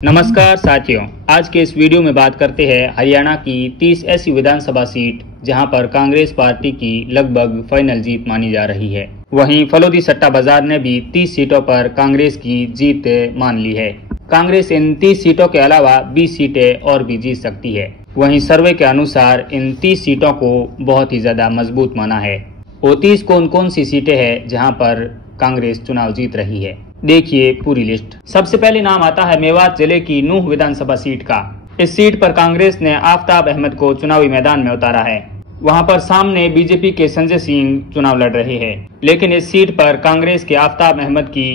नमस्कार साथियों, आज के इस वीडियो में बात करते हैं हरियाणा की 30 ऐसी विधानसभा सीट जहां पर कांग्रेस पार्टी की लगभग फाइनल जीत मानी जा रही है। वहीं फलोदी सट्टा बाजार ने भी 30 सीटों पर कांग्रेस की जीत मान ली है। कांग्रेस इन 30 सीटों के अलावा 20 सीटें और भी जीत सकती है। वहीं सर्वे के अनुसार इन 30 सीटों को बहुत ही ज्यादा मजबूत माना है। वो 30 कौन कौन सी सीटें हैं जहाँ पर कांग्रेस चुनाव जीत रही है, देखिए पूरी लिस्ट। सबसे पहले नाम आता है मेवात जिले की नूह विधानसभा सीट का। इस सीट पर कांग्रेस ने आफताब अहमद को चुनावी मैदान में उतारा है। वहां पर सामने बीजेपी के संजय सिंह चुनाव लड़ रहे हैं, लेकिन इस सीट पर कांग्रेस के आफताब अहमद की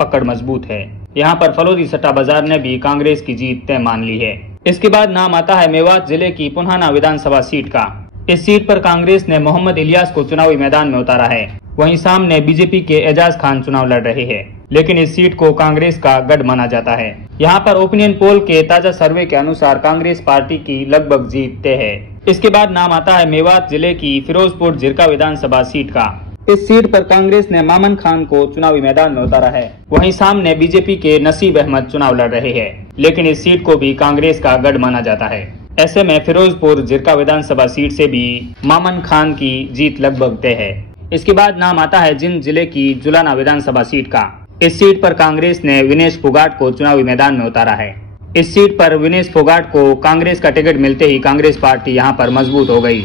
पकड़ मजबूत है। यहां पर फलोदी सट्टा बाजार ने भी कांग्रेस की जीत तय मान ली है। इसके बाद नाम आता है मेवात जिले की पुन्हाना विधानसभा सीट का। इस सीट पर कांग्रेस ने मोहम्मद इलियास को चुनावी मैदान में उतारा है। वहीं सामने बीजेपी के एजाज खान चुनाव लड़ रहे हैं, लेकिन इस सीट को कांग्रेस का गढ़ माना जाता है। यहाँ पर ओपिनियन पोल के ताजा सर्वे के अनुसार कांग्रेस पार्टी की लगभग जीत तय है। इसके बाद नाम आता है मेवात जिले की फिरोजपुर जिरका विधानसभा सीट का। इस सीट पर कांग्रेस ने मामन खान को चुनावी मैदान में उतारा है। वहीं सामने बीजेपी के नसीब अहमद चुनाव लड़ रहे हैं, लेकिन इस सीट को भी कांग्रेस का गढ़ माना जाता है। ऐसे में फिरोजपुर जिरका विधानसभा सीट से भी मामन खान की जीत लगभग तय है। इसके बाद नाम आता है जिंद जिले की जुलाना विधानसभा सीट का। इस सीट पर कांग्रेस ने विनेश फोगाट को चुनावी मैदान में उतारा है। इस सीट पर विनेश फोगाट को कांग्रेस का टिकट मिलते ही कांग्रेस पार्टी यहां पर मजबूत हो गई।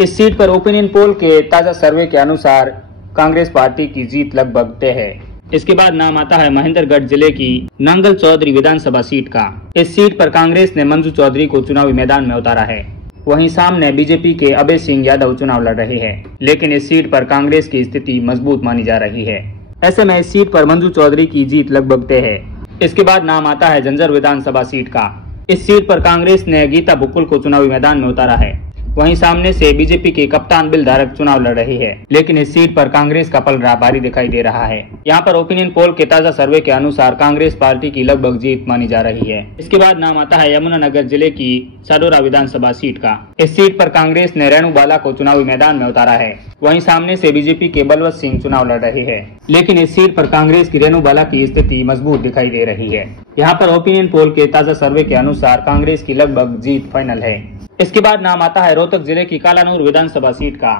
इस सीट पर ओपिनियन पोल के ताजा सर्वे के अनुसार कांग्रेस पार्टी की जीत लगभग तय है। इसके बाद नाम आता है महेंद्रगढ़ जिले की नांगल चौधरी विधानसभा सीट का। इस सीट पर कांग्रेस ने मंजू चौधरी को चुनावी मैदान में उतारा है। वहीं सामने बीजेपी के अभय सिंह यादव चुनाव लड़ रहे हैं, लेकिन इस सीट पर कांग्रेस की स्थिति मजबूत मानी जा रही है। ऐसे में इस सीट पर मंजू चौधरी की जीत लगभग तय है। इसके बाद नाम आता है झंझर विधानसभा सीट का। इस सीट पर कांग्रेस ने गीता बुक्कुल को चुनावी मैदान में उतारा है। वहीं सामने से बीजेपी के कप्तान बिल धारक चुनाव लड़ रहे हैं, लेकिन इस सीट पर कांग्रेस का पलड़ा भारी दिखाई दे रहा है। यहाँ पर ओपिनियन पोल के ताजा सर्वे के अनुसार कांग्रेस पार्टी की लगभग जीत मानी जा रही है। इसके बाद नाम आता है यमुनानगर जिले की साडोरा विधानसभा सीट का। इस सीट पर कांग्रेस ने रेणु बाला को चुनावी मैदान में उतारा है। वहीं सामने से बीजेपी के बलवंत सिंह चुनाव लड़ रहे हैं, लेकिन इस सीट पर कांग्रेस की रेणु बाला की स्थिति मजबूत दिखाई दे रही है। यहाँ पर ओपिनियन पोल के ताजा सर्वे के अनुसार कांग्रेस की लगभग जीत फाइनल है। इसके बाद नाम आता है रोहतक जिले की कालानूर विधानसभा सीट का।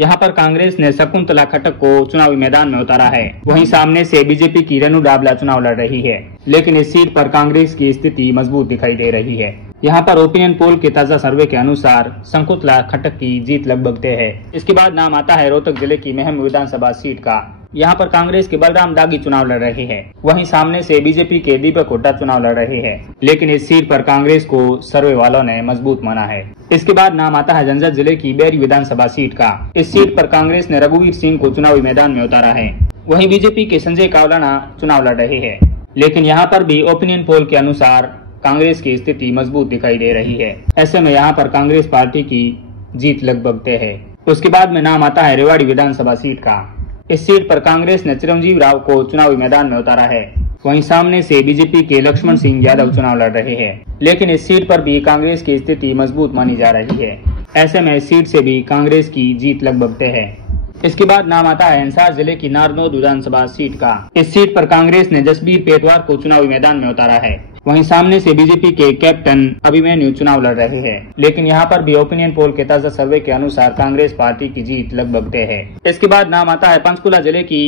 यहाँ पर कांग्रेस ने शकुंतला खट्टक को चुनावी मैदान में उतारा है। वहीं सामने से बीजेपी की रेणु डाबला चुनाव लड़ रही है, लेकिन इस सीट पर कांग्रेस की स्थिति मजबूत दिखाई दे रही है। यहाँ पर ओपिनियन पोल के ताजा सर्वे के अनुसार शकुंतला खट्टक की जीत लगभग तय है। इसके बाद नाम आता है रोहतक जिले की महम विधानसभा सीट का। यहाँ पर कांग्रेस के बलराम दागी चुनाव लड़ रहे हैं। वहीं सामने से बीजेपी के दीपक हुड्डा चुनाव लड़ रहे हैं, लेकिन इस सीट पर कांग्रेस को सर्वे वालों ने मजबूत माना है। इसके बाद नाम आता है झंझर जिले की बैरी विधानसभा सीट का। इस सीट पर कांग्रेस ने रघुवीर सिंह को चुनावी मैदान में उतारा है। वहीं बीजेपी के संजय कावलाना चुनाव लड़ रहे हैं, लेकिन यहाँ पर भी ओपिनियन पोल के अनुसार कांग्रेस की स्थिति मजबूत दिखाई दे रही है। ऐसे में यहाँ पर कांग्रेस पार्टी की जीत लगभग तय है। उसके बाद में नाम आता है रेवाड़ी विधानसभा सीट का। इस सीट पर कांग्रेस ने चिरंजीव राव को चुनावी मैदान में उतारा है। वहीं सामने से बीजेपी के लक्ष्मण सिंह यादव चुनाव लड़ रहे हैं, लेकिन इस सीट पर भी कांग्रेस की स्थिति मजबूत मानी जा रही है। ऐसे में इस सीट से भी कांग्रेस की जीत लगभग तय है। इसके बाद नाम आता है हिसार जिले की नारनौद विधानसभा सीट का। इस सीट पर कांग्रेस ने जसबीर पेटवार को चुनावी मैदान में उतारा है। वहीं सामने से बीजेपी के कैप्टन अभिमन्यु चुनाव लड़ रहे हैं, लेकिन यहाँ पर भी ओपिनियन पोल के ताजा सर्वे के अनुसार कांग्रेस पार्टी की जीत लगभग तय है। इसके बाद नाम आता है पंचकुला जिले की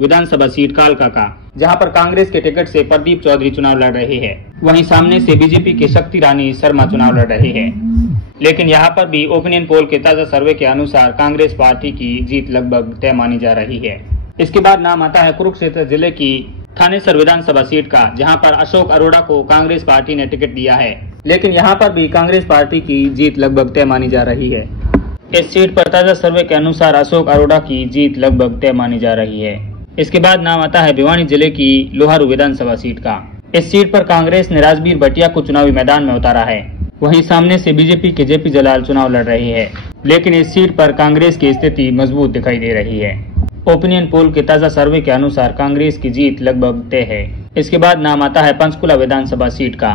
विधानसभा सीट कालका का, जहाँ पर कांग्रेस के टिकट से प्रदीप चौधरी चुनाव लड़ रहे हैं। वहीं सामने से बीजेपी के शक्ति रानी शर्मा चुनाव लड़ रहे हैं, लेकिन यहाँ पर भी ओपिनियन पोल के ताजा सर्वे के अनुसार कांग्रेस पार्टी की जीत लगभग तय मानी जा रही है। इसके बाद नाम आता है कुरुक्षेत्र जिले की थानेसर विधानसभा सीट का, जहां पर अशोक अरोड़ा को कांग्रेस पार्टी ने टिकट दिया है, लेकिन यहां पर भी कांग्रेस पार्टी की जीत लगभग तय मानी जा रही है। इस सीट पर ताजा सर्वे के अनुसार अशोक अरोड़ा की जीत लगभग तय मानी जा रही है। इसके बाद नाम आता है भिवानी जिले की लोहारू विधानसभा सीट का। इस सीट पर कांग्रेस ने राजबीर भटिया को चुनावी मैदान में उतारा है। वहीं सामने से बीजेपी के जेपी जलाल चुनाव लड़ रहे हैं, लेकिन इस सीट पर कांग्रेस की स्थिति मजबूत दिखाई दे रही है। ओपिनियन पोल के ताजा सर्वे के अनुसार कांग्रेस की जीत लगभग तय है। इसके बाद नाम आता है पंचकुला विधानसभा सीट का।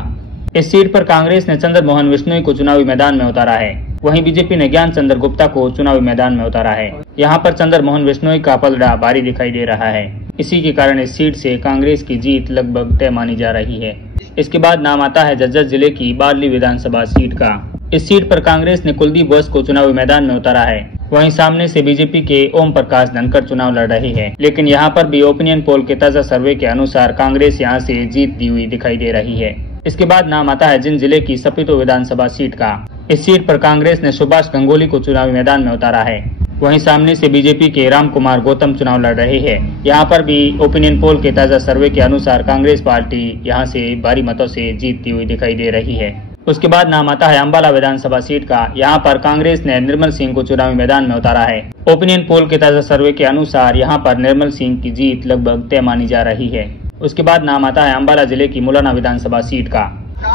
इस सीट पर कांग्रेस ने चंद्र मोहन बिश्नोई को चुनावी मैदान में उतारा है। वहीं बीजेपी ने ज्ञान चंद्र गुप्ता को चुनावी मैदान में उतारा है। यहाँ पर चंद्र मोहन बिश्नोई का पलड़ा भारी दिखाई दे रहा है। इसी के कारण इस सीट से कांग्रेस की जीत लगभग तय मानी जा रही है। इसके बाद नाम आता है झज्जर जिले की बारली विधानसभा सीट का। इस सीट पर कांग्रेस ने कुलदीप बोस को चुनावी मैदान में उतारा है। वहीं सामने से बीजेपी के ओम प्रकाश धनखड़ चुनाव लड़ रही है, लेकिन यहां पर भी ओपिनियन पोल के ताजा सर्वे के अनुसार कांग्रेस यहां से जीतती हुई दिखाई दे रही है। इसके बाद नाम आता है जिंद जिले की सपीतो विधानसभा सीट का। इस सीट पर कांग्रेस ने सुभाष गंगोली को चुनावी मैदान में उतारा है। वहीं सामने से बीजेपी के रामकुमार गौतम चुनाव लड़ रहे हैं। यहां पर भी ओपिनियन पोल के ताजा सर्वे के अनुसार कांग्रेस पार्टी यहां से भारी मतों से जीतती हुई दिखाई दे रही है। उसके बाद नाम आता है अंबाला विधानसभा सीट का। यहां पर कांग्रेस ने निर्मल सिंह को चुनावी मैदान में उतारा है। ओपिनियन पोल के ताजा सर्वे के अनुसार यहां पर निर्मल सिंह की जीत लगभग तय मानी जा रही है। उसके बाद नाम आता है अंबाला जिले की मुलाना विधानसभा सीट का।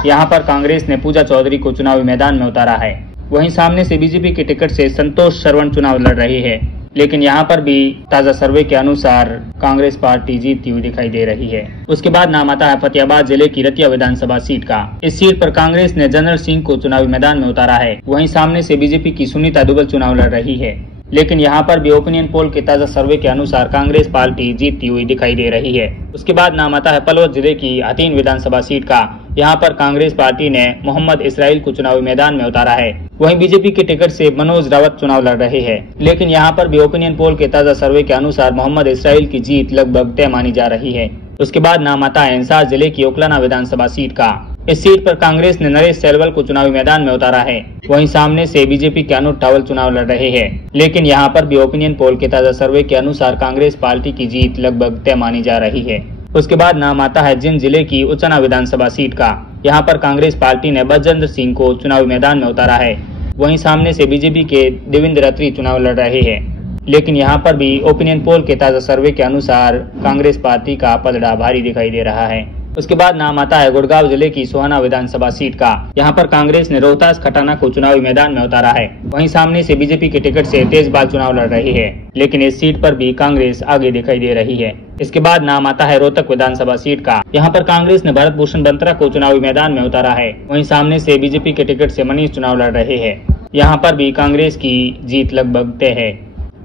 यहां पर कांग्रेस ने पूजा चौधरी को चुनावी मैदान में उतारा है। वहीं सामने से बीजेपी के टिकट से संतोष श्रवण चुनाव लड़ रहे हैं, लेकिन यहां पर भी ताजा सर्वे के अनुसार कांग्रेस पार्टी जीतती हुई दिखाई दे रही है। उसके बाद नाम आता है फतेहाबाद जिले की रतिया विधानसभा सीट का। इस सीट पर कांग्रेस ने जनरल सिंह को चुनावी मैदान में उतारा है। वहीं सामने से बीजेपी की सुनीता दुबल चुनाव लड़ रही है, लेकिन यहां पर भी ओपिनियन पोल के ताजा सर्वे के अनुसार कांग्रेस पार्टी जीतती हुई दिखाई दे रही है। उसके बाद नाम आता है पलवल जिले की हथीन विधानसभा सीट का। यहां पर कांग्रेस पार्टी ने मोहम्मद इसराइल को चुनावी मैदान में उतारा है। वहीं बीजेपी के टिकट से मनोज रावत चुनाव लड़ रहे हैं, लेकिन यहां पर भी ओपिनियन पोल के ताजा सर्वे के अनुसार मोहम्मद इसराइल की जीत लगभग तय मानी जा रही है। उसके बाद नाम आता है इंसार जिले की ओकलाना विधानसभा सीट का। इस सीट पर कांग्रेस ने नरेश सेलवल को चुनावी मैदान में उतारा है। वहीं सामने से बीजेपी के अनुज टावल चुनाव लड़ रहे हैं, लेकिन यहां पर भी ओपिनियन पोल के ताजा सर्वे के अनुसार कांग्रेस पार्टी की जीत लगभग तय मानी जा रही है। उसके बाद नाम आता है जिंद जिले की उचना विधानसभा सीट का। यहां पर कांग्रेस पार्टी ने बजरंग सिंह को चुनावी मैदान में उतारा है। वहीं सामने से बीजेपी के देवेंद्र अत्री चुनाव लड़ रहे हैं, लेकिन यहां पर भी ओपिनियन पोल के ताजा सर्वे के अनुसार कांग्रेस पार्टी का पलड़ा भारी दिखाई दे रहा है। उसके बाद नाम आता है गुड़गांव जिले की सोहाना विधानसभा सीट का। यहां पर कांग्रेस ने रोहतास खटाना को चुनावी मैदान में उतारा है। वहीं सामने से बीजेपी के टिकट से तेजपाल चुनाव लड़ रही है, लेकिन इस सीट पर भी कांग्रेस आगे दिखाई दे रही है। इसके बाद नाम आता है रोहतक विधानसभा सीट का। यहां पर कांग्रेस ने भरत भूषण बंत्रा को चुनावी मैदान में उतारा है। वहीं सामने से बीजेपी के टिकट से मनीष चुनाव लड़ रहे हैं। यहाँ पर भी कांग्रेस की जीत लगभग तय है।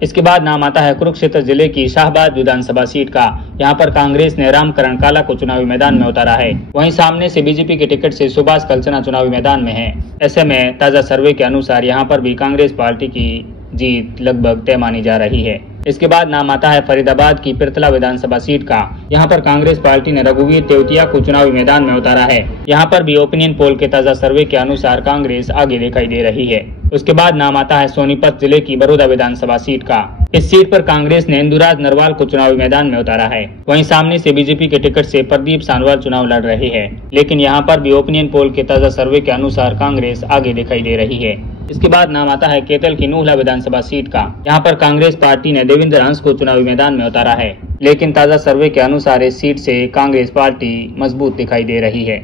इसके बाद नाम आता है कुरुक्षेत्र जिले की शाहबाद विधानसभा सीट का। यहाँ पर कांग्रेस ने रामकरण काला को चुनावी मैदान में उतारा है। वहीं सामने से बीजेपी के टिकट से सुभाष कलचना चुनावी मैदान में है। ऐसे में ताजा सर्वे के अनुसार यहाँ पर भी कांग्रेस पार्टी की जीत लगभग तय मानी जा रही है। इसके बाद नाम आता है फरीदाबाद की पिरथला विधानसभा सीट का। यहाँ पर कांग्रेस पार्टी ने रघुवीर तेवतिया को चुनावी मैदान में उतारा है। यहाँ पर भी ओपिनियन पोल के ताजा सर्वे के अनुसार कांग्रेस आगे दिखाई दे रही है। उसके बाद नाम आता है सोनीपत जिले की बड़ौदा विधानसभा सीट का। इस सीट पर कांग्रेस ने इंदुराज नरवाल को चुनावी मैदान में उतारा है। वहीं सामने से बीजेपी के टिकट से प्रदीप सांवल चुनाव लड़ रहे हैं, लेकिन यहाँ पर भी ओपिनियन पोल के ताजा सर्वे के अनुसार कांग्रेस आगे दिखाई दे रही है। इसके बाद नाम आता है केतल की नूहला विधानसभा सीट का। यहाँ पर कांग्रेस पार्टी ने देवेंद्र हंस को चुनावी मैदान में उतारा है, लेकिन ताजा सर्वे के अनुसार इस सीट से कांग्रेस पार्टी मजबूत दिखाई दे रही है।